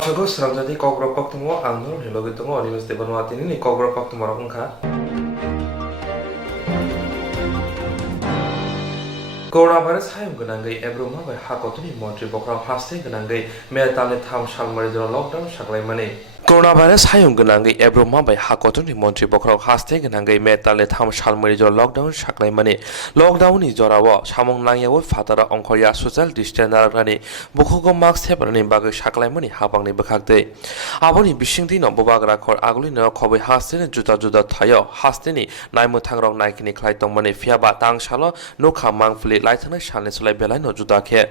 Aku Swrangchati Kokborok Koktwma angno hilogi tongo University Banwatini ni Kokborok Koktwma rok wngkha. Coronavirus hayung gwnangwi ebroma bai hakotoni montri bokraw haste gwnangwi metalni tham salmari jora lockdown saklaimani. Coronavirus hayung gwnangwi ebroma bai hakotoni montri bokraw haste gwnangwi metalni tham salmari jora lockdown saklaimani. Lockdown ni jorao samung nangyawo fatara ongkhorya social distance narani bukhogo mask thepani bagwi saklaimani habangni bwkhakdei. Aboni bisingti no bobagra khor aguli no khobai haste ni juda juda thayo haste ni naimuthangrok naikini khlai tongmani phiaba tangsalo nokha mangfli laithana salni solai belai no juda khe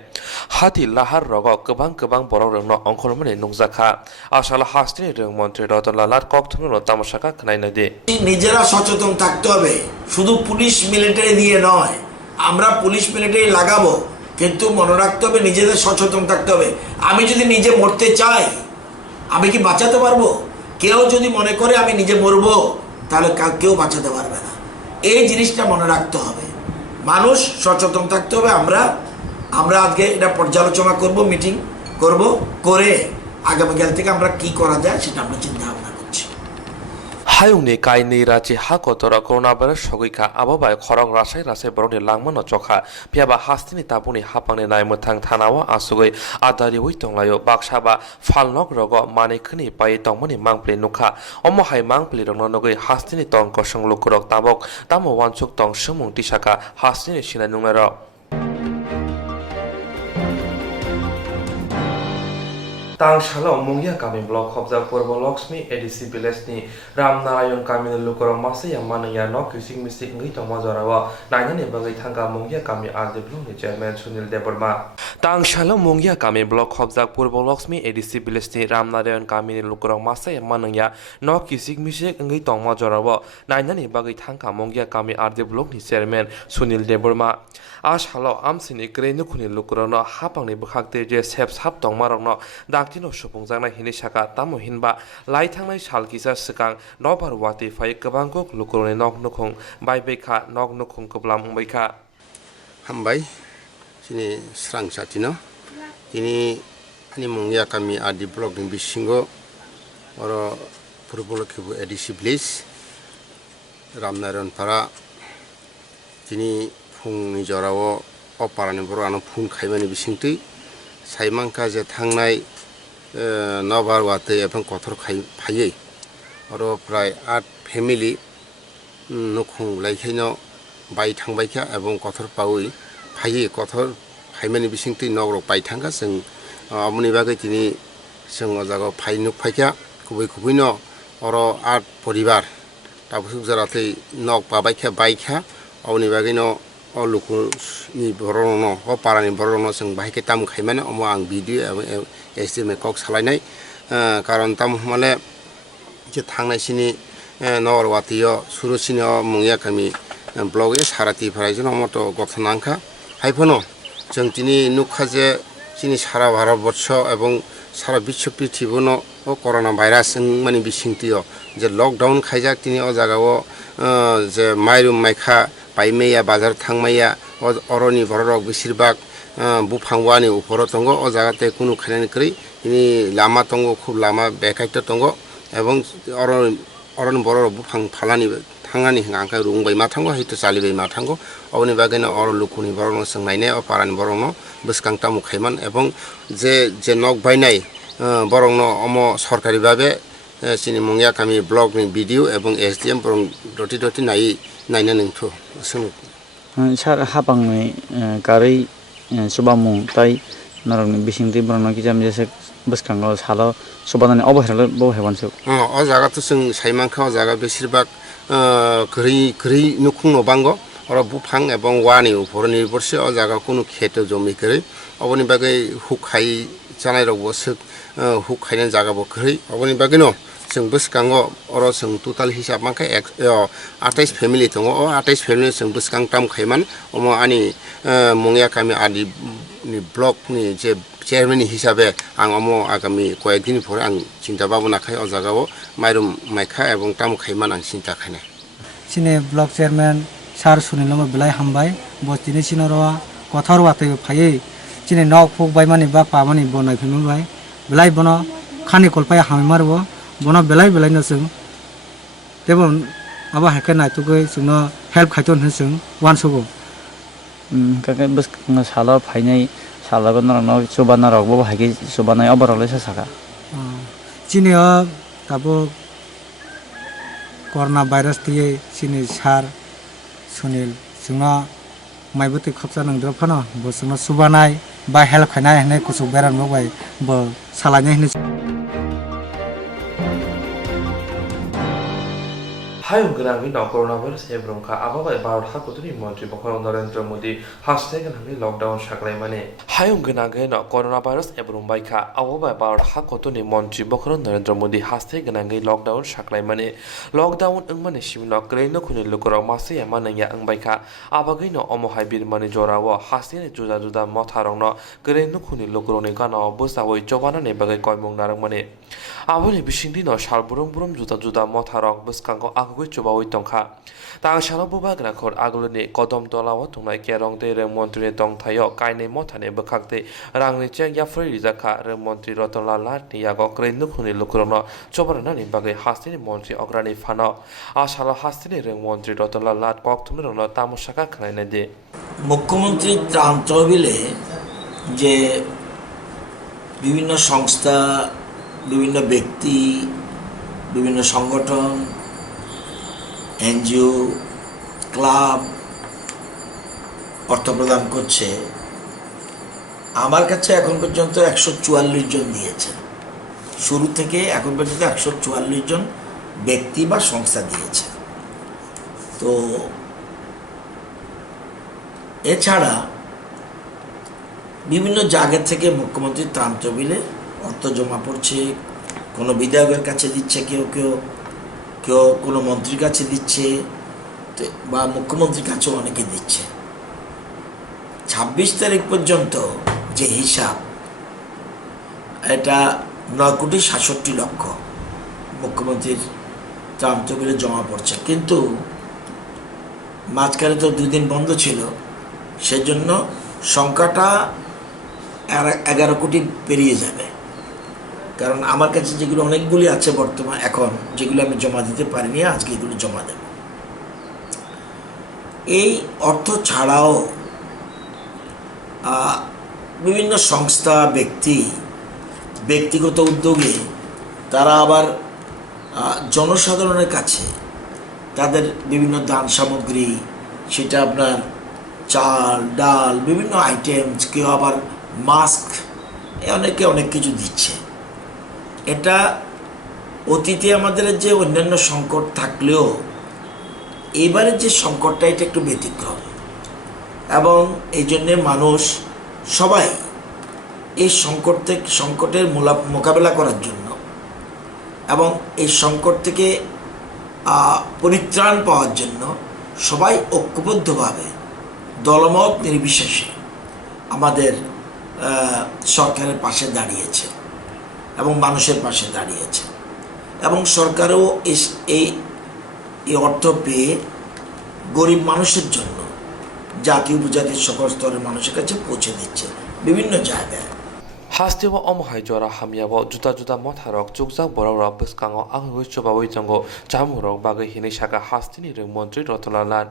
hati lahar rogo गोबां borok rokno ongkhormani nukjakha asala hastini rong মন্ত্রী রতনলাল কক্তমা তামাশাকা খনাইনাদি নিজেরা সচেতন থাকতে হবে শুধু police military দিয়ে নয় আমরা পুলিশ মিলিটারি লাগাবো কিন্তু মনে রাখতে হবে নিজেদের সচেতন থাকতে হবে আমি যদি নিজে মরতে চাই আমি কি বাঁচাতে পারবো কেউ যদি মনে করে আমি নিজে মরবো তাহলে কেউ বাঁচাতে পারবে না এই জিনিসটা মনে রাখতে হবে মানুষ সচেতন থাকতে হবে আমরা আজকে এটা পর্যালোচনা করব মিটিং করব করে আগামীকাল থেকে আমরা কি করা যায় সেটা আমরা চিন্তা ভাবনা করছি হায়ুংনি কাইনি রাজি হাকতর coronavirus সগৈখা আববাই খরং রাসাই বরনি langmano chokha phiaba hastini tabuni hapangni naimmuthang thanao asugoi adariwi tonglayo baksaba falnok rogo manikhni pai tongmani mangpli nukha omo hai mangpli rongno nogoi hastini tong kosong lukurok tabok tamo wansuk tong sumung tisaka hastini sinai nungero Tangsalo Mungya kami blok khobjak purbo Lakshmi ADC village ni Ramnarayan kami lukorong masa yang mana ya no kising mistik ngi tong majarawa nanya ni bagai thangka Mungya kami ade blok ni chairman Sunil Deborma Tangsalo Mungya kami blok khobjak purbo Lakshmi ADC village ni Ramnarayan kami lukorong masa yang mana ya no kising mistik ngi tong majarawa nanya ni bagai thangka Mungya kami ade blok ni chairman Sunil Deborma Ashalo amsini krenu khuni lukorong hapangni bukhakte je sep sap tong marokno Tino supungjaknai hini saka tamo hinba laithangnai salkisa sikang nobar wati phai kabangkok lukuroni nok nukhung baibekha nok nukhung kublam ungbaikha hambai sini Swrangchati no ini ani mungya kami adi blok ni bisingo oro purbolokhibu ADC village Ramnarayan para tini phungni jorao oparani boro ano phun khaimani bisingtui saimangka je thangnai nobar wate এবং কথর ফাইয়ে আর প্রায় 8 family নখুং লাইখাইনো by থাংবাইখা এবং কথর পাউই ফাইয়ে কথর ফাইমানি বিসিংতি নগরক by থাঙ্গা जों আমনি বাগে তিনি जों জাগো ফাইনুক ফাইখা খুবইনো আর 8 পরিবার তাবসুক জারাতে knock পাবাইখা বাইখা আমনি বাগেনো অলুকু ni borono o parani borono जों बाहायके ताम खाइमाने अमो आं भिडियो एबं एसएमए कक सालायनाय कारण ताम माने जे थांनायसिनि नरवातियो सुरुसिनि मुंगिया कामी ब्लग ए साराति फरायजन मतो गथनांखा हाइफनो जों दिनै नुखा जे दिनै सारा भारतबर्ष एबं सारा विश्व पृथ्वीनो ओ करona भाइरास माने बिसिंतियो जे लकडाउन खाइजाक दिनै ओ जागाव जे माइरुम माइखा पाइमेया बाजार थांमाया अरनि बररक बेसिरबाग बुफांवानि उपरो तंगो ओ जागाते कुनु खानानि क्रै इनि लामा तंगो खुब लामा बेकाइट तंगो एबं अरन बररक बुफां फालानि थांगानि हांका रुंबाय माथांगो हैतो चालिबाय माथांगो अवनि बागैनो अर लुकुनि बरनो सोंनायने अ पारानि बरनो बसकांता मुखाइमान एबं जे नक बायनाय बरनो अमो सरकारि भाबे सिनि मुंगिया कामी ब्लग नि भिडियो एबं एसडीएम बरं दति नायना नोंथो सों सार हाबांनि गारै सुबामु ताइ नरनि बिसिंति ब्रनो किजाम जेसे बसकांगाव सालो सुबानानि अबहेरल बहेबानसु अ जागाथ' जों साइमांखा जागा बेसिरबाग गृही नुखुं नबांगो अर बुफां एबं वानि उपर निर्भरसे अ जागा कुनु खेत जमि गृही अबनि बागै हुखाइ जानाय रगबो सो हुखाइना जागाबो गृही अबनि बागैनो जों बसकांगो अर जों टोटाल हिसाब माखा 28 फेमिलि दङ अ 28 फेमिलि जों बसकां ताम खाइमान अमो आनि मुंगिया कामी आदि नि ब्लक नि जे चेयरमैन हिसाबे आं अमो आगामी कয়েকদিন পরে आं चिन्ता भाबना खाय अ जागाव माइरुम माइखा एबं ताम खाइमान आं चिन्ता खायना सिने ब्लक चेयरमैन सार सुनिलम बिलाय हामबाय बस्तिनि सिनरवा कथार वाते फायै चिने नक फुक बायमानि बा पामानि बनाय फिनबाय बिलाय बनो খানি কলপায় হামি মারবো বনা বেলাই বেলাই না जों তেমন আবার হেকে নাইতুকৈ जोंनो हेल्प खायतन होसों वान सबो kakek bus salo fainai salo ko norok coba norok bo haiki coba nai oborok lesa saka চিনি তাবো করোনা ভাইরাস দিয়ে চিনি সার সুনীল जोंनो माइबोते खबजा नंद्र फानो बो जोंनो सुबानाय बा हेल्प खायनाय हने कुसुक बेरान मबाय बो सालायनाय हने हायुं गोनांनि नाव कर'ना भाइरास एब्रमखा आबहावा भारत हादरनि मन्त्रि बखर नरेन्द्र मोदी हासनाय गोनांनि लकडाउन साग्लाय माने हायुं गोनांनि नाव कर'ना भाइरास एब्रमबायखा आबहावा भारत हादरनि मन्त्रि बखर नरेन्द्र मोदी हासनाय गोनांनि लकडाउन साग्लाय माने लकडाउन माने सिमना ग्रेनो खुनि लुकराव मासे मानैया अंबायखा आबागैनो अमहाय बिरमानि जराव हासनाय जुदा जुदा मथारंनो ग्रेनो खुनि लुकरनि गानाव बोसावै जबानानि बागै कयमुं नारं माने आबनि बिसिंदिनो सालबुरुम बुरुम जुदा जुदा मथारं बोसकांगो आगुबै चबावै तंखा तांसानो बुबाग्रा खर आगुलनि कदम तलाव थंनाय केरं दे रें मन्त्रिनि तंथायो कायनै मथाने बोखाक्ते रांनि चेक याफ्रै रिजाखा रें मन्त्रि रतनलाल लाटनि यागो ग्रेनो खुनि लुकरनो चबारनानि बागै हास्तिनि मन्त्रि अग्रानि फानो आसालो हास्तिनि रें मन्त्रि रतनलाल लाट कक्तुमनो तामसाका खालायनाय दे मुख्यमंत्री ত্রাণ তহবিলে যে বিভিন্ন সংস্থা বিভিন্ন ব্যক্তি বিভিন্ন সংগঠন এনজিও ক্লাব অর্থ প্রদান করছে আমার কাছে এখন পর্যন্ত 144 জন দিয়েছে শুরু থেকে এখন পর্যন্ত 144 জন ব্যক্তি বা সংস্থা দিয়েছে তো এছাড়া বিভিন্ন জায়গা থেকে মুখ্যমন্ত্রীর ত্রাণ তহবিলে অর্থ জমা পড়ছে কোনো বিধায়কের কাছে দিচ্ছে কেউ কেউ কেউ কোনো মন্ত্রীর কাছে দিচ্ছে বা মুখ্যমন্ত্রীর কাছেও অনেকে দিচ্ছে 26 তারিখ পর্যন্ত যে হিসাব এটা 9,67,00,000 মুখ্যমন্ত্রীর ত্রাণ তহবিলে জমা পড়ছে কিন্তু মাঝখানে তো 2 দিন বন্ধ ছিল সেজন্য সংখ্যাটা 11 কোটি পেরিয়ে যাবে কারণ আমার কাছে যেগুলো অনেকগুলি আছে বর্তমান এখন যেগুলো আমি জমা দিতে পারিনি আজকে এগুলো জমা দেব এই অর্থ ছাড়াও বিভিন্ন সংস্থা ব্যক্তিগত উদ্যোগে তারা আবার জনসাধারণের কাছে তাদের বিভিন্ন দান সামগ্রী সেটা আপনার চাল ডাল বিভিন্ন আইটেমস কেউ আবার মাস্ক অনেকে অনেক কিছু দিচ্ছে এটা অতীতে আমাদের যে অন্যান্য সংকট থাকলেও এবারে যে সংকটটা এটা একটু ব্যতিক্রম এবং এই জন্যে মানুষ সবাই এই সংকটের মোকাবেলা করার জন্য এবং এই সংকট থেকে পরিত্রাণ পাওয়ার জন্য সবাই ঐক্যবদ্ধভাবে দলমত নির্বিশেষে আমাদের সরকারের পাশে দাঁড়িয়েছে এবং মানুষের পাশে দাঁড়িয়েছে এবং সরকারও এই অর্থ পেয়ে গরিব মানুষের জন্য জাতি উপজাতির সকল স্তরের মানুষের কাছে পৌঁছে দিচ্ছে বিভিন্ন জায়গায় हास्तेव अमहाय जरा हामियाव जुदा जुदा मथारक चुकजाक बरावरा बसकांगो आंगो चबावै जंगो जामुरक बागै हिनै साका हास्तिनि रें मन्त्रि रतनलाल लाट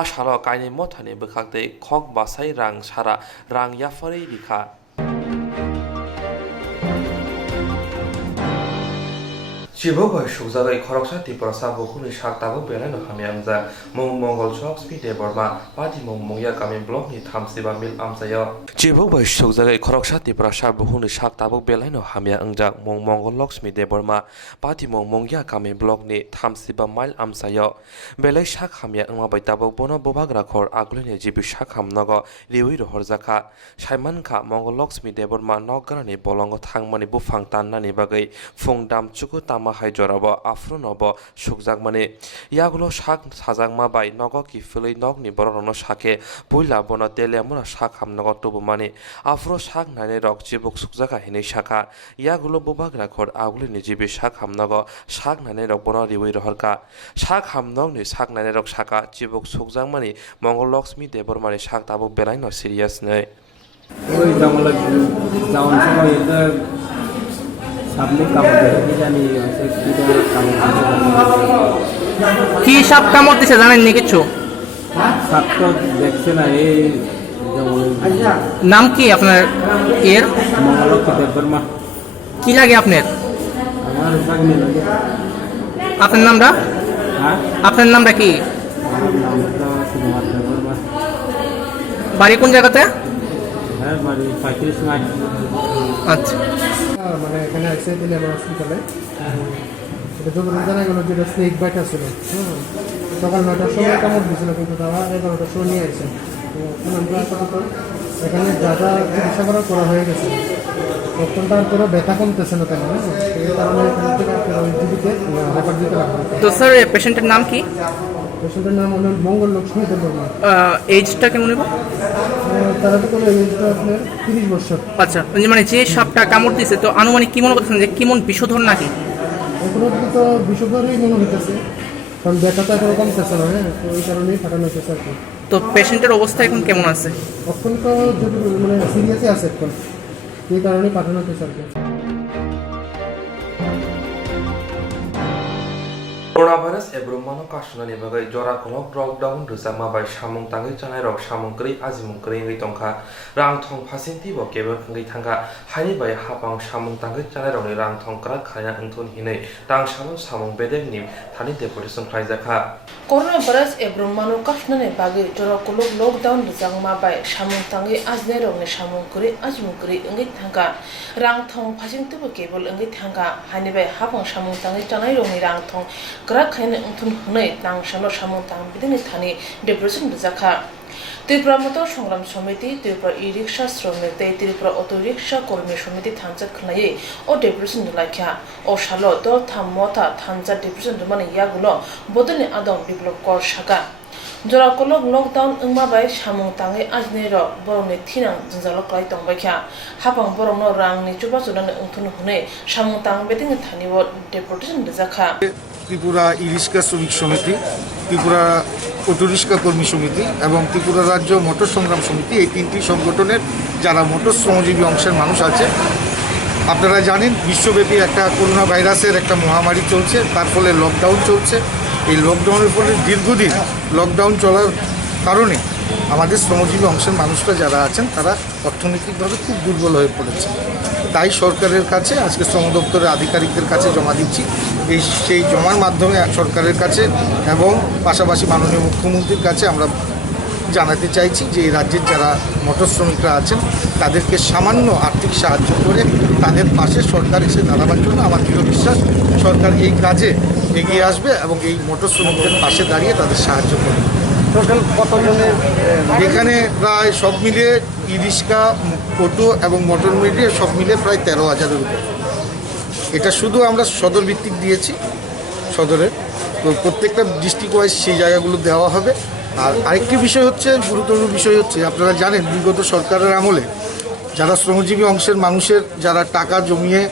आसालो कायनै मथानि बोखाक्ते खक बासाय रां सारा रां याफारै रिखा Chibogo Shuzai Korokshati Prasabo Huni Shaktabo Belano Hamiamza, Mong Mongol Shops, Pite Burma, Pati Mongoya Kamin Block, Tamsiba Mil Amsayo. Chibogo Shuzai Korokshati Prasabo Huni Shaktabo Belano Hamia Anja, Mong Mongol Locks Mide Burma, Pati Mongoya Kamin Block, Tamsiba Mil Amsayo. Belay Shak Hamia Mabaitabo Bono Bobagrakor, Agluni Jibu Shakam Nago, Liwi Horzaka, Shaimanka, Mongol Locks Mide Burma, Nograni Bolongo Tangmani Bufang Tanani Bagay, Fung Dam Chukutama. Haijorabo Afronobo Shukzagmani Yagulo Shak Hazangma by Nogo Kifili Nogni Borono Shake Buila Bono Delemuna Shakam Nogotubumani Afro Shak Nane Rock Jibuk Sukzaka Hini Shaka Yagulo Bubagra Kor Aguli Nijibi Shakam Nogo Shak Nane Rock Bono Riwi Horka Shakham Nogni Shak Nane Rock Shaka Jibuk Sukzagmani Mongol Locks Me Debormani Shak Tabuk Berino Serious Nay. সামনে কাপড় দেখে কি জানি হচ্ছে কিটা কাপড় কি সাপ কামড় দিছে জানেননি কিছু? সাপ তো দেখছে না এই যেমন নাম কি আপনার এর? মঙ্গলক্ষী দেববর্মা। কি লাগে আপনার? আমার ভাগ্নে লাগে। আপনার নামটা? হ্যাঁ, আপনার নামটা কি? আমার নামটা শুধুমাত্র দেববর্মা। বাড়ি কোন জায়গাতে? হ্যাঁ, বাড়ি 35 মাইল। আচ্ছা, মানে এখানে আসছে দিলে আমার হসপিটালে এটা যখন জানা গেলো যেটা স্নেক বাইট আসছিল সকাল 9টার সময় কামড় দিয়েছিল কিন্তু তারা 11টার সময় নিয়ে আসছে আমরা আপাতত এখানে যা যা চিকিৎসা করা হয়ে গেছে তখন তারপরে ব্যথা কমতেছে না তেমন এই কারণে এখান থেকে জীবিতে রেফার দিতে লাগবে। তো স্যার পেশেন্টের নাম কি? পেশেন্টের নাম হলো মঙ্গল লক্ষ্মী দেববর্মা। এজটা কেমন নেব? তারা তো কোনো এজটা আপনার 30 বছর। আচ্ছা, মানে যে সাপটা কামড় দিছে তো আনুমানিক কি মনে করতেছেন যে কেমন বিষধর নাকি? এখনো তো বিষধরই মনে হইতেছে কারণ ব্যথা তো এখনো কমতেছে না, হ্যাঁ, তো এই কারণেই ফাটানো হইতেছে আর কি। তো পেশেন্টের অবস্থা এখন কেমন আছে? এখন তো যদি মানে সিরিয়াসই আছে এখন, এই কারণেই পাঠানো হইতেছে আর কি। করোনা ভাইরাস এব্রহ্মানো কাশনাनि बागै जरा kolok lockdown rojama bai samung tangai chanai rok samung kri ajimung kri ngai tongkha rang thong phasinti bo kebel ngai thanga haini bai hapang samung tangai chanai rok ni rang thong kra khaya angthon hinai tang salon samung bedeng nim thani deportation khaijaka corona virus এব্রহ্মানো কাশনানি বাগै जरा kolok lockdown rojama bai samung tangai ajne rok ni samung kri ajimung kri ngai thanga rang thong phasinti bo kebel ngai thanga haini bai hapang samung tangai chanai rok ni rang thong kra khaya angthon hunai tang salo samung tang bedeng thani deportation rojaka Tripura মতো সংগ্রাম সমিতি ত্রিপুরা ই রিক্সা শ্রমিক Tripura auto rickshaw কর্মী সমিতি থানজাত খানায়ে ও deputation লাইখা ও সালো দল থামমতা থানজাত deputation মানে ইয়াগুলো বদলে আদম বিপ্লব কর শাখা জরা কলক লকডাউন ওংমাবাই সামুং তাঙে আজনে র বরংনি থিনাং জঞ্জালক লাই তংবাইখা হাপাং বরংনো রাংনি চুবা চুদানে উংথুন হুনে সামুং তাং বেদিং থানিও ডেপুটেশন রেজাখা ত্রিপুরা ই রিক্সা শ্রমিক সমিতি, ত্রিপুরা অটো রিক্সা কর্মী সমিতি এবং ত্রিপুরা রাজ্য মোটর সংগ্রাম সমিতি, এই তিনটি সংগঠনের যারা মোটর শ্রমজীবী অংশের মানুষ আছে, আপনারা জানেন বিশ্বব্যাপী একটা করোনা ভাইরাসের একটা মহামারী চলছে, তার ফলে লকডাউন চলছে। এই লকডাউনের ফলে দীর্ঘদিন লকডাউন চলার কারণে আমাদের শ্রমজীবী অংশের মানুষরা যারা আছেন তারা অর্থনৈতিকভাবে খুব দুর্বল হয়ে পড়েছে। তাই সরকারের কাছে আজকে শ্রম দপ্তরের আধিকারিকদের কাছে জমা দিচ্ছি। সেই জমার মাধ্যমে সরকারের কাছে এবং পাশাপাশি মাননীয় মুখ্যমন্ত্রীর কাছে আমরা জানাতে চাইছি যে এই রাজ্যের যারা মোটর শ্রমিকরা আছেন তাদেরকে সামান্য আর্থিক সাহায্য করে তাদের পাশে সরকার এসে দাঁড়াবার জন্য আমার দৃঢ় বিশ্বাস সরকার এই কাজে এগিয়ে আসবে এবং এই মোটর শ্রমিকদের পাশে দাঁড়িয়ে তাদের সাহায্য করবে। টোটাল কতজনের এখানে প্রায় সব মিলিয়ে ই রিক্সা, অটো এবং মোটর মিলিয়ে সব মিলিয়ে প্রায় 13,000-এর উপর। এটা শুধু আমরা সদর ভিত্তিক দিয়েছি, সদরের তো প্রত্যেকটা ডিস্ট্রিক্ট ওয়াইজ সেই জায়গাগুলো দেওয়া হবে। আর আরেকটি বিষয় হচ্ছে, গুরুতর বিষয় হচ্ছে, আপনারা জানেন বিগত সরকারের আমলে যারা শ্রমজীবী অংশের মানুষের যারা টাকা জমিয়ে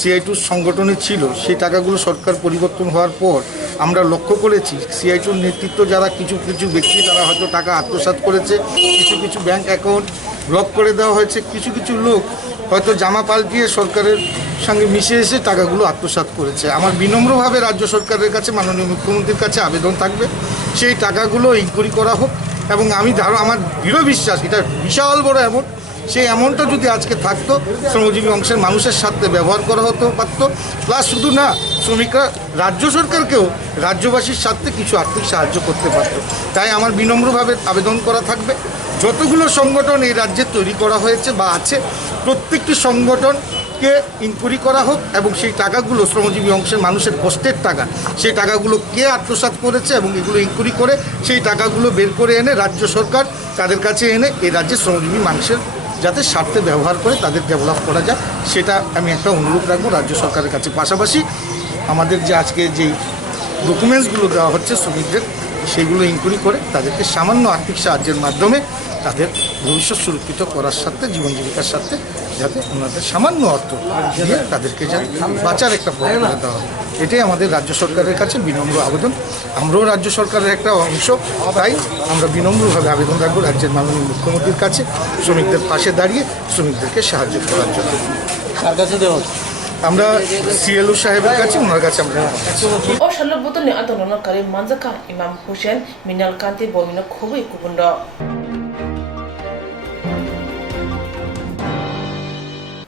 সিআই2 সংগঠনে ছিল, সেই টাকাগুলো সরকার পরিবর্তন হওয়ার পর আমরা লক্ষ্য করেছি সিআই2 নেতৃত্ব যারা কিছু কিছু ব্যক্তি তারা হয়তো টাকা আত্মসাৎ করেছে, কিছু কিছু ব্যাংক অ্যাকাউন্ট ব্লক করে দেওয়া হয়েছে, কিছু কিছু লোক হয়তো জামা পাল্টিয়ে সরকারের সঙ্গে মিশে এসে টাকাগুলো আত্মসাৎ করেছে। আমার বিনম্রভাবে রাজ্য সরকারের কাছে মাননীয় মুখ্যমন্ত্রীর কাছে আবেদন থাকবে সেই টাকাগুলো ইনকোয়ারি করা হোক এবং আমার দৃঢ় বিশ্বাস এটা বিশাল বড় অ্যামাউন্ট, সেই অ্যামাউন্টটা যদি আজকে থাকতো শ্রমজীবী অংশের মানুষের সাথে ব্যবহার করা হতে পারতো। প্লাস শুধু না, শ্রমিকরা রাজ্য সরকারকেও রাজ্যবাসীর সাথে কিছু আর্থিক সাহায্য করতে পারত। তাই আমার বিনম্রভাবে আবেদন করা থাকবে যতগুলো সংগঠন এই রাজ্যে তৈরি করা হয়েছে বা আছে প্রত্যেকটি সংগঠনকে ইনকোয়ারি করা হোক এবং সেই টাকাগুলো শ্রমজীবী অংশের মানুষের কষ্টের টাকা, সেই টাকাগুলো কে আত্মসাৎ করেছে এবং এগুলো ইনকোয়ারি করে সেই টাকাগুলো বের করে এনে রাজ্য সরকার তাদের কাছে এনে এই রাজ্যের শ্রমজীবী মানুষের যাতে স্বার্থে ব্যবহার করে তাদের ডেভেলপ করা যায়, সেটা আমি একটা অনুরোধ রাখবো রাজ্য সরকারের কাছে। পাশাপাশি আমাদের যে আজকে যেই ডকুমেন্টসগুলো দেওয়া হচ্ছে শ্রমিকদের, সেইগুলো ইনকোয়ারি করে তাদেরকে সামান্য আর্থিক সাহায্যের মাধ্যমে তাদের ভবিষ্যৎ সুরক্ষিত করার সাথে জীবন জীবিকার সাথে যাতে ওনাদের সামান্য অর্থ দিয়ে তাদেরকে যাতে বাঁচার একটা পথ করে দেওয়া হয়, এটাই আমাদের রাজ্য সরকারের কাছে বিনম্র আবেদন। আমরাও রাজ্য সরকারের একটা অংশ, তাই আমরা বিনম্রভাবে আবেদন রাখবো রাজ্যের মাননীয় মুখ্যমন্ত্রীর কাছে শ্রমিকদের পাশে দাঁড়িয়ে শ্রমিকদেরকে সাহায্য করার জন্য। কার কাছে দেওয়া আমরা সিএলও সাহেবের কাছে ওনার কাছে আমরা ও সালবতনি আন্দোলনকারী মানজাকা ইমাম হোসেন মিনাল কান্তি বমিনো খুবই কুবুন্ড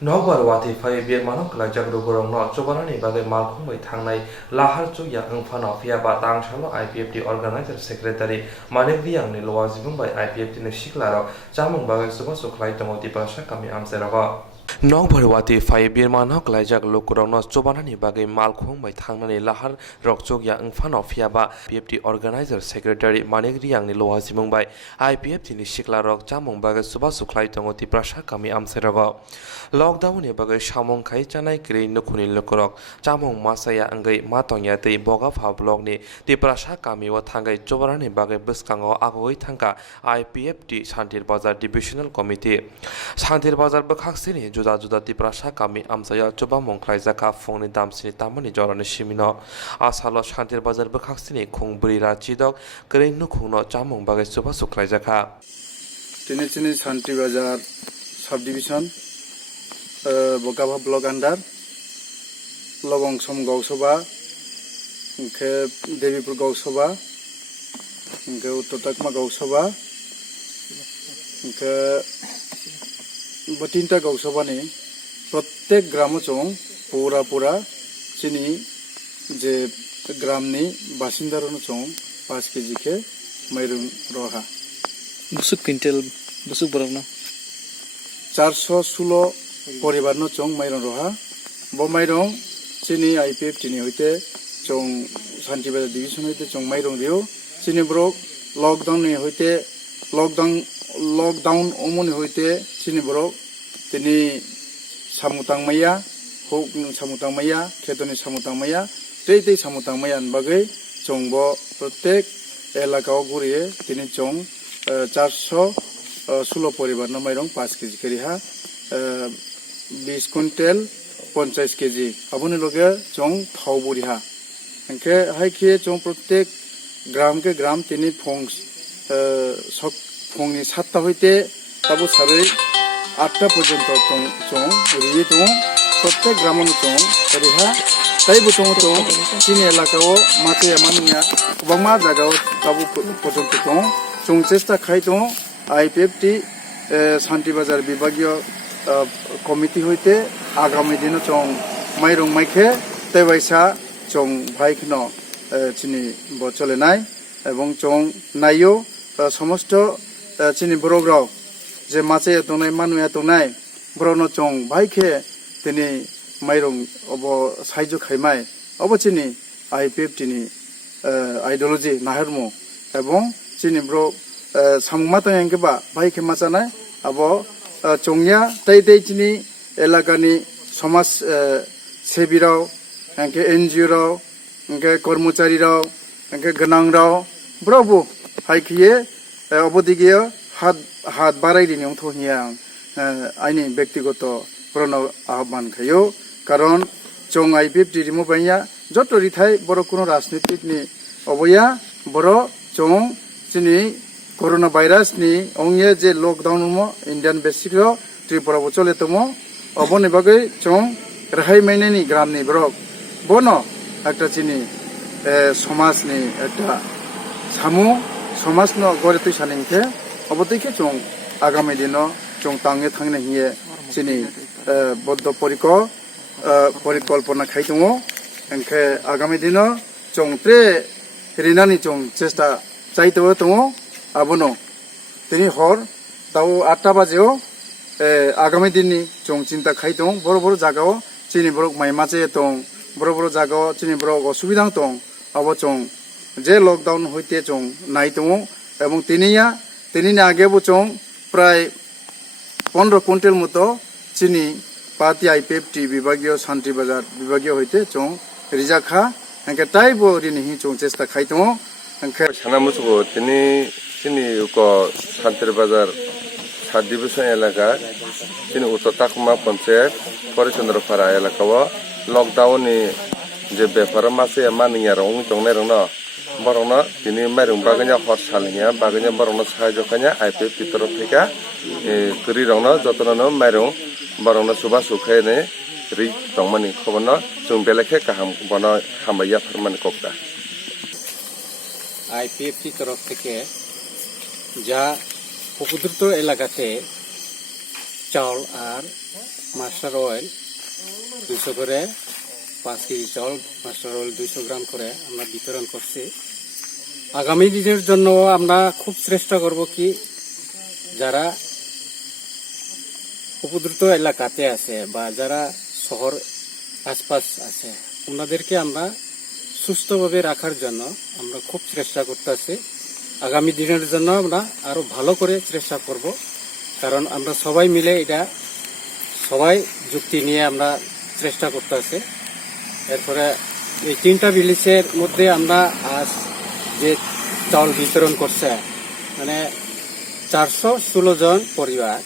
Nogbar wati fai biar manok kelajak rugorong no cobarani bagai malkhung bai thangnai lahar chu ya angfan ofia ba tang shalo IPFT organizer secretary manik diang ni lowazibung bai IPFT ni shiklaro chamung bagai suba suklai tomoti pasha kami amseraga Nogbar wati fai biar manok kelajak rugorong no cobarani bagai malkhung bai thangnani lahar rokchok ya angfan ofia ba IPFT organizer secretary manik diang ni lowazibung bai IPFT ni shiklaro chamung bagai suba suklai tomoti pasha kami amseraga Lockdown ni bagai samong khai chanai kri nukhuni lokorok chamong masaya angai matongya tei boga pha blog ni tiprasha kami wa thangai chobarani bagai buskango agoi thangka IPFT Shantir Bazar Divisional Committee Shantir Bazar bakhaksi ni juda juda tiprasha kami amsaya choba mongklai jaka phone damsini tamani jorani simino asalo Shantir Bazar bakhaksi ni khongbri ra chidok kri nukhungno chamong bagai choba suklai jaka টেনে Shanti Bazar subdivision বকাভা block under লবংসম গৌসভা দেবীপুর গৌসভা উত্তর কোকমা গৌসভা তিনটা গৌসভানি প্রত্যেক গ্রাম চং পুরা চিনি যে গ্রামনি বাসিন্দারনো চং 5 কেজি কে মাইরং রহা busuk quintal busuk borok no 416 পরিবার নো চং মাইরং রহা bo mairong chini IPFT ni hoite chong Shantibajar division hoite chong mairong rio chini brok lockdown ni hoite lockdown omoni hoite chini brok tini samutang maya hok samutang maya khetoni samutang maya tei samutang maya bagai chong bo protek elakao gurie tini chong 416 পরিবার নো মাইরং 5 KG করিহা 20 quintal 50 KG aboni loge chong thau buriha enke haike chong protek gram tini phong sok phongni 7টা হইতে তাবো সারে 8টা পর্যন্ত chong riye to protek gramon chong kariha taibo chong chini elakao mate amania bangma jagao tabu পর্যন্ত chong চেষ্টা খাই to IPFT Shantibajar বিভাগীয় committee হইতে আগামী দিন চং মাইরং মাইখে তেবাইসা চং ভাইখনো চিনি বচলে নাই এবং চং নাইও সমস্ত চিনি বরগ্রাও যে মাছে এতনাই মানু এতনাই বরনো চং ভাইখে তিনি মাইরং অব সাইজ খাইমাই অব চিনি IPFT নি আইডিওলজি নাহেরমু এবং চিনি ব্র সামুমাত এঙ্কেবা ভাইখে মাচানাই আবো চংয়া তাই চিনি এলাকানি সমাজ সেবীরাও এঙ্কে NGO রাও এঙ্কে কর্মচারীরাও এঙ্কে গনাংরাও ব্রবু হাইখিয়ে অবদিগিয়ে হাত বাড়াই দিনে থহিয়া আইনি ব্যক্তিগত প্রণ আহ্বান খাইও কারণ চং IPFT রিমু বাইয়া যত রিথাই বড় কোনো রাজনীতিক নি অবয়া বড় চং চিনি corona virus ni ongye je lockdown mo Indian basic ro Tripura bo chole tomo oboni bagai chong rahai maine ni gram ni brok bono ekta chini সমাজ ni ekta samu সমাজ no gore tui saningke obotike chong agami dino chong tangne thangne hiye chini boddo পরিকল্পনা খাইতমো enke agami dino chong tre rinani chong chesta চাইতো তোমো abono তিনি হর তাও 8টা বাজেও আগামী দিননি চং চিন্তা খাইতং বড় বড় জায়গাও চিনি বড় মাইমাচে তং বড় বড় জায়গাও চিনি বড় অসুবিধা তং অব চং যে লকডাউন হইতে চং নাইতং এবং তিনি আগেও চং প্রায় 15 কুইন্টাল মতো চিনি পাতি IPFT বিভাগীয় শান্তিবাজার বিভাগীয় হইতে চং রিজাখা এঙ্কে টাইবো রিনি চং চেষ্টা খাইতং এঙ্কে সানামুসুগো তিনি Shantir Bazar Sub Division এলাকা তিনি উত্তর কোকমা পঞ্চায়েত পরিচন্দ্রপাড়া এলাকাও লকডাউন ni যে ব্যাপার মাসে মানিয়া রং জংনে রং বরং তিনি মাইরং বাগানিয়া হর সালিয়া বাগানিয়া বরং সাহায্য কানিয়া IPFT তরফ থেকে করি রং যতন মাইরং বরং সুবা সুখাইনে ri tongmani khobono chung belekhe kaham bono hamaya farman kokta IPFT তরফ থেকে যা উপদ্রুত এলাকাতে চাউল আর মাস্টার অয়েল 200 করে 5 কেজি চাউল মাস্টার অয়েল 200 গ্রাম করে আমরা বিতরণ করছি আগামী দিনের জন্য আমরা খুব চেষ্টা করব কি যারা উপদ্রুত এলাকাতে আছে বা যারা শহর আশপাশ আছে ওনাদেরকে আমরা সুস্থভাবে রাখার জন্য আমরা খুব চেষ্টা করতেছি আগামী দিনের জন্য আমরা আরো ভালো করে চেষ্টা করব কারণ আমরা সবাই মিলে এটা সবাই যুক্তি নিয়ে আমরা চেষ্টা করতেছি এরপরে এই 3টা ভিলেজের মধ্যে আমরা আজ যে চাউল বিতরণ করছে মানে 416 জন পরিবার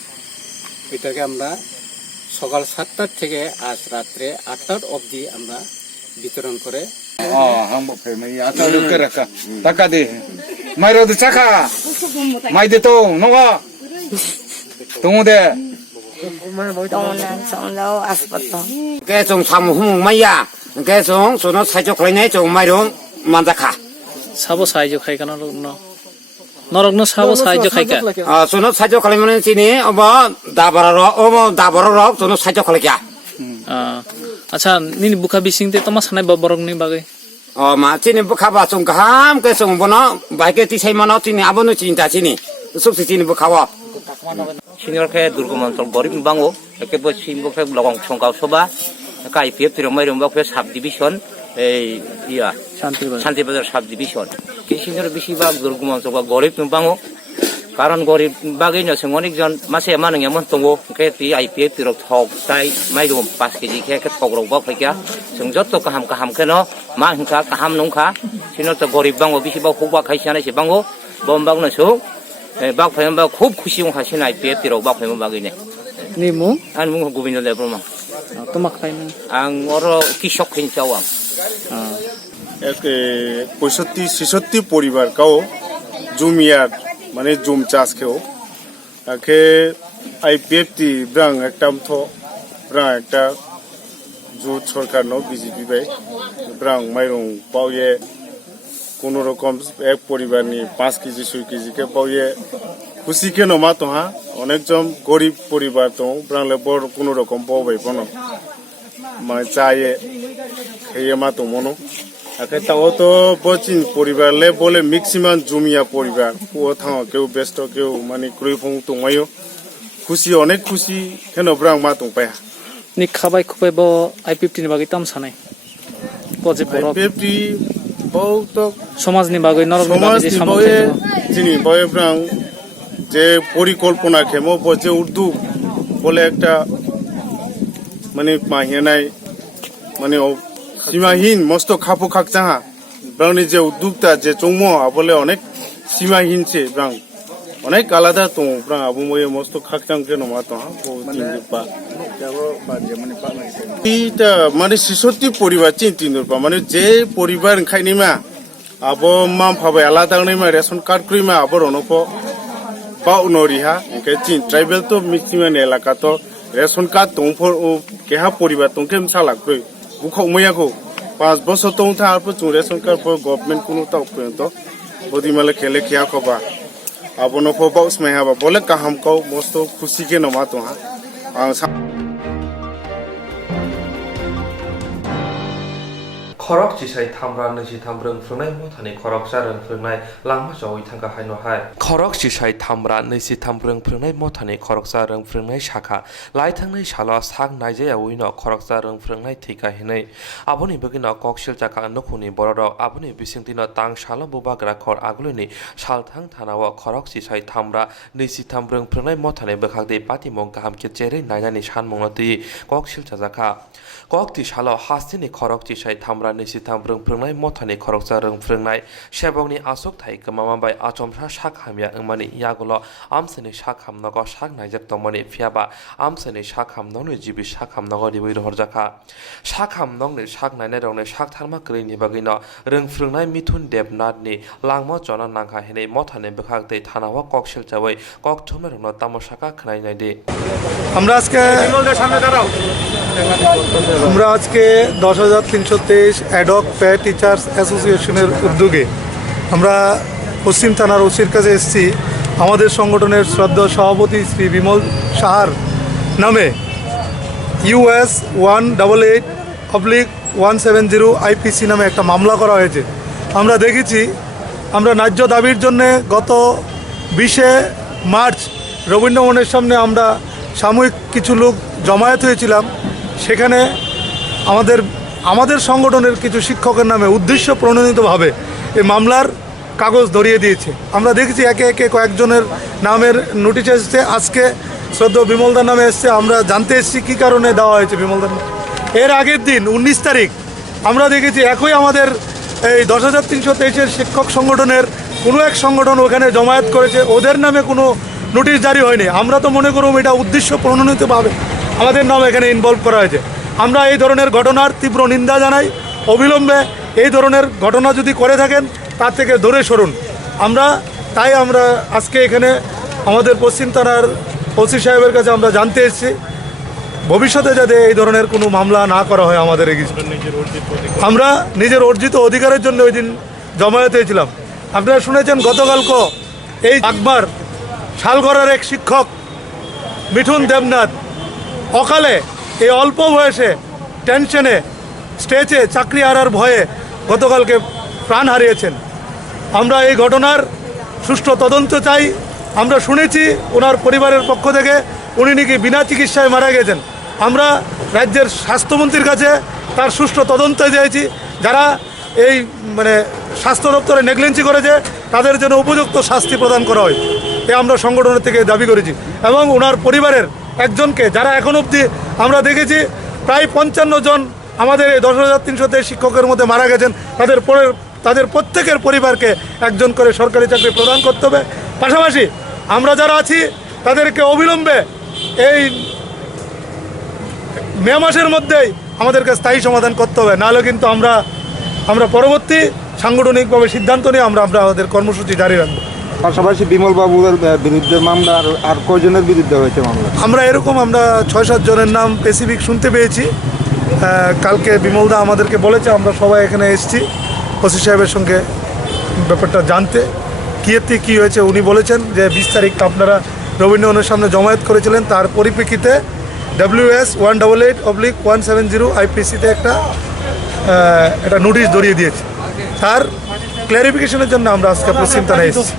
এটাকে আমরা সকাল 7টার থেকে আজ রাত্রে 8টার অবধি আমরা বিতরণ করে 한복 패밀리 아까 그랬까 닦아대 마이로드 차카 마이데 또 농아 동호대 계속 사무후 마야 계속 소노 사적 걸네 좀 마이롱 만다카 সাবো সাহায্য খাই কেন নরগ্ন সাবো সাহায্য খাই কা 소노 사적 걸면 지니 다바로 소노 사적 걸게 আচ্ছা নিনি বুকা বিসিংতে তোমা সানাই বরগনি বাগে 마 지니 부카바 좀 가함 계속 보나 바이게 티사이 마나 지니 아버노 진다 지니 속시 지니 부카와 신경케 두르고만tor গরিব বাঙ্গো একে বসিমবকে লগং সংকাও সভা কাইপিএফ তিরমাইরমবাকে সাব ডিভিশন এই ইয়া শান্তিবাজার সাব ডিভিশন কিসিনের বেশিরভাগ দুর্গমাঞ্চল বা গরিব বাঙ্গো কারণ গরিব বাগেইনো जों অনেকজন মাসে মানং এমন দङो কে তি আইপিএফ তিরক থক তাই মাইরম 5 কেজি কে থগরক বা ফাইকা जों যত কাহাম কেন মা হিংকা কাহাম নংখা সিনো তো গরিব বাঙ্গো বেশিরভাগ হবা খাইছানাই সে বাঙ্গো বমবাগনো সো বাগ ফাইমবা খুব খুশি হইছে আইপিএফ তিরক বাগ ফাইম বাগেইনে নিমু আন মুহ গোবিন্দ দেবরমা তোমাক খাইনা আং অর কৃষক হিনচাওয়া এক 65-66 পরিবার কাও জুমিয়ার মানে জুম চাষ খেও আকে আইপিএফটি ব্রাং একটা ব্রাং একটা জুট সরকার ন বিজেপি বাই ব্রাং মাইরং পাওয়ে কোন রকম এক পরিবারনি 5 কেজি 6 কেজি কে পাওয়ে খুশি কেন মা তো হ্যাঁ অনেকজন গরিব পরিবার তো ব্রাংলে বড় কোন রকম পাওয়াই বনো মানে চায়ে খেয়ে মা তো মনো আকে তাও তো বচিন পরিবার লে বলে ম্যাক্সিমাম জুমিয়া পরিবার ও থাও কেউ ব্যস্ত কেউ মানে ক্রয়ফং তমায়ো খুশি অনেক খুশি কেন ব্রাং মা তো পায়া নি খাবাই খুবাই ব আইপিএফটি নি বাগে তাম সানাই পজে বড় আইপিএফটি বহুত সমাজনি বাগে নরম বাগে যে সামনে চিনি বয় ব্রাং যে পরিকল্পনা খেমো বজে উর্দু বলে একটা মানে মাহিনাই মানে সীমাহীন মস্ত খাপো খাক চাহা ব্রাউনি যে উদ্যোক্তা যে চৌমো বলে অনেক সীমাহীনছে ব্রাং অনেক আলাদা তো ব্রাং আবু ময়ে মস্ত খাক চাং কেন মা তো এইটা মানে 66 পরিবার চিন্তিন মানে যে পরিবার খাইনি মা আবো মা ভাবে আলাদা মা রেশন কার্ড করি মা আবর অনক পাও নরিহা একে চিন ট্রাইবেল তো মিক্সিমান এলাকা তো রেশন কার্ড দংফর কেহা পরিবার দংকে সালাক কই বুখাও ময়াকো 5 বছর তো তারপর রেশন কার্ড পর গভর্নমেন্ট কোনো তাও পর্যন্ত বদিমালে খেলে খেয়া খবা আবনো ফবাউস মেহাবা বলে কাহাম কাও মস্ত খুশি কে নমা তো হা খরক চিসাই থামরা নজি থামব্রং ফ্রংনাই মথানি খরক জারং ফ্রংনাই লাংমা জই থাঙ্গা হাইনো হাই খরক চিসাই থামরা নজি থামব্রং ফ্রংনাই মথানি খরক জারং ফ্রংনাই শাখা লাই থাংনাই শালা সাক নাইজায়া উইনো খরক জারং ফ্রংনাই থিকা হিनै আবনি বগিনো ককশিল জাকা নখুনি বড়রক আবনি বিসিংতিনো তাং শালা বুবাগ্রা খর আগুলিনি শালথাং থানাও খরক চিসাই থামরা নজি থামব্রং ফ্রংনাই মথানি বখাকদে পাতিমং গাহামকে চেরে নাইনানি সানমংনতি ককশিল জাকা kokti shalo hastini khorok chi sai thamra nisi thambrung prungnai mothani khorok charung prungnai shebongni asok thai kamama bai achomsa shak hamya angmani yagulo amsini shak hamnogo shak naijak tongmani phiaba amsini shak hamnongni jibi shak hamnogo ribui rohorjaka shak hamnongni shak nainai rongni shak tharma krini bagino rung prungnai mithun debnatni langmo jona nangha hinei mothani bekhakdei thanao kokshil chawai koktwma rongno tamoshaka khnai naide আমরা আজকে সামনে দাঁড়াও আমরা আজকে 10,323 ad hoc pay teachers অ্যাসোসিয়েশনের উদ্যোগে আমরা পশ্চিম থানার ওসির কাছে এসেছি আমাদের সংগঠনের শ্রদ্ধেয় সভাপতি শ্রী বিমল সাহার নামে US 188/170 IPC নামে একটা মামলা করা হয়েছে। আমরা দেখেছি আমরা ন্যায্য দাবির জন্যে গত 20শে মার্চ রবীন্দ্রভবনের সামনে আমরা সাময়িক কিছু লোক জমায়েত হয়েছিলাম। সেখানে আমাদের সংগঠনের কিছু শিক্ষকের নামে উদ্দেশ্য প্রণোদিতভাবে এই মামলার কাগজ ধরিয়ে দিয়েছে। আমরা দেখেছি একে একে কয়েকজনের নামের নোটিশ এসেছে। আজকে শ্রদ্ধেয় বিমলদার নামে এসছে। আমরা জানতে এসেছি কী কারণে দেওয়া হয়েছে বিমলদার। এর আগের দিন 19 তারিখ আমরা দেখেছি একই আমাদের এই 10,323 শিক্ষক সংগঠনের কোনো এক সংগঠন ওখানে জমায়েত করেছে, ওদের নামে কোনো নোটিশ জারি হয়নি। আমরা তো মনে করব এটা উদ্দেশ্য প্রণোদিতভাবে আমাদের নাম এখানে ইনভলভ করা হয়েছে। আমরা এই ধরনের ঘটনার তীব্র নিন্দা জানাই। অবিলম্বে এই ধরনের ঘটনা যদি করে থাকেন তার থেকে দূরে সরুন। আমরা আজকে এখানে আমাদের পশ্চিম থানার ওসি সাহেবের কাছে আমরা জানতে এসেছি ভবিষ্যতে যাতে এই ধরনের কোনো মামলা না করা হয় আমাদের এগেইনস্টে। আমরা নিজের অর্জিত অধিকারের জন্য ওই দিন জমায়েত হয়েছিলাম। আপনারা শুনেছেন গতকালকে এই আকবর শালগড়ের এক শিক্ষক মিঠুন দেবনাথ অকালে এই অল্প বয়সে টেনশনে স্টেজে চাকরি হারার ভয়ে গতকালকে প্রাণ হারিয়েছেন। আমরা এই ঘটনার সুষ্ঠু তদন্ত চাই। আমরা শুনেছি ওনার পরিবারের পক্ষ থেকে উনি নাকি বিনা চিকিৎসায় মারা গেছেন। আমরা রাজ্যের স্বাস্থ্যমন্ত্রীর কাছে তার সুষ্ঠু তদন্ত চাইছি। যারা এই স্বাস্থ্য দপ্তরে নেগলেন্সি করেছে তাদের জন্য উপযুক্ত শাস্তি প্রদান করা হয় এ আমরা সংগঠনের থেকে দাবি করেছি। এবং ওনার পরিবারের একজনকে, যারা এখন অবধি আমরা দেখেছি প্রায় 55 জন আমাদের এই 10,323 শিক্ষকের মধ্যে মারা গেছেন, তাদের প্রত্যেকের পরিবারকে একজন করে সরকারি চাকরি প্রদান করতে হবে। পাশাপাশি আমরা যারা আছি তাদেরকে অবিলম্বে এই মে মাসের মধ্যেই আমাদেরকে স্থায়ী সমাধান করতে হবে, নাহলে কিন্তু আমরা পরবর্তী সাংগঠনিকভাবে সিদ্ধান্ত নিয়ে আমরা আমাদের কর্মসূচি জারি রাখবো। পাশাপাশি বিমল বাবুর বিরুদ্ধে মামলা আর কয়জনের বিরুদ্ধে হয়েছে মামলা? আমরা 6-7 জনের নাম স্পেসিফিক শুনতে পেয়েছি। কালকে বিমলদা আমাদেরকে বলেছে, আমরা সবাই এখানে এসেছি ওসি সাহেবের সঙ্গে ব্যাপারটা জানতে কী হয়েছে। উনি বলেছেন যে 20 তারিখ আপনারা রবীন্দ্রভবনের সামনে জমায়েত করেছিলেন, তার পরিপ্রেক্ষিতে WS 188/170 IPCতে একটা নোটিশ ধরিয়ে দিয়েছে। তার ক্ল্যারিফিকেশনের জন্য আমরা আজকে পশ্চিম থানায় এসেছি।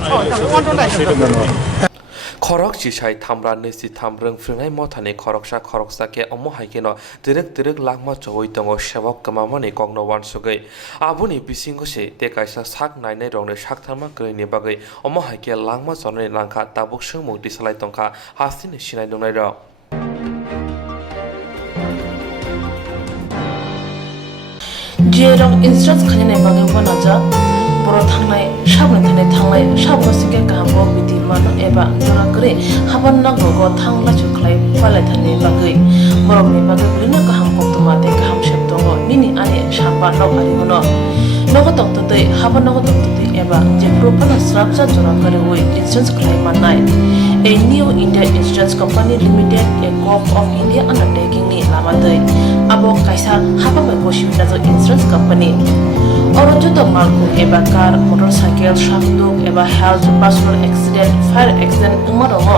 খরক চিসাই থামরা নিসি থামরং ফ্রিনাই মথানি খরকসা খরকসাকে অমো হাইকেনো তিরক লাখমা চই দङ সেবক কমামনি কগ্ন वानसुगै आबुनि बिसिंगसे तेकाइसा साक नायनाय रंने साकथारमा गैनि बागै अमो हाइके लाखमा चननि लांखा ताबुक सुमु दिसालाय तंखा हास्तिनि सिनाय दंनाय र जेरं इन्स्ट्रान्स खानाय बागै बनाजा बर' थांनाय थांनाय साबसिके गाहामो बिदि मानो एबा जरा करे हाबान नांगौ थांला चुख्लाय पालायथानि बागै बर'नि बागै बिनो गाहाम कक्तमा दे गाहाम सेब दङ निनि आने साबा नगारिमोनो नगतंतदै हाबान नगतंतदै एबा जेफ्रो पाना स्राबजा जरा करे वे इन्स्ट्रान्स खालाय मानाय a new India insurance company limited a कॉप ऑफ इंडिया अंडरटेकिंग नि लामादै आबो कायसा हाबा बाय बसिनाजो इन्स्ट्रान्स कंपनी अरजुत मालको एबा कार मोटरसाइकेल शाकदुक एबा health personal accident fire accident उमारंग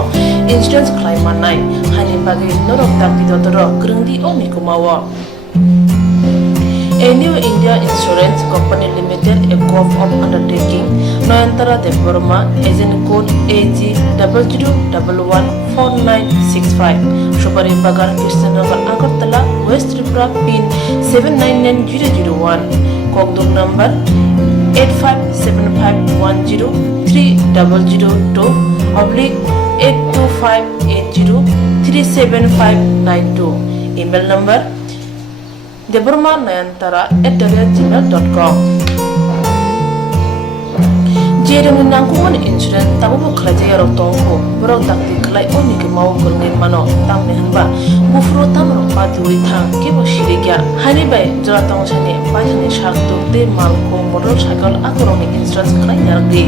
इन्स्ट्रान्स खालाय मानाय हानि बागै नरक दाबिदतर ग्रंदि अमिकुमाव A new India Insurance Company Limited, a co-op of undertaking, Noyantara Deborma, agent code AG00114965, Shubari Bagar, Krishnagar, Agartala, West Tripura, PIN 799001, Kokborok number 857510/82580375592, email number debormanayantara@gmail.com. Jeremy nangkuman insurance tabu kerja yarok tongko berok takti kelai oni ke mau kerengin mano tam nehanba bufro tam ropa diwi thang kebo shirigya hani bai jora tong sani bai sani shak tu te malko motorcycle akoroni insurance kelai yarok di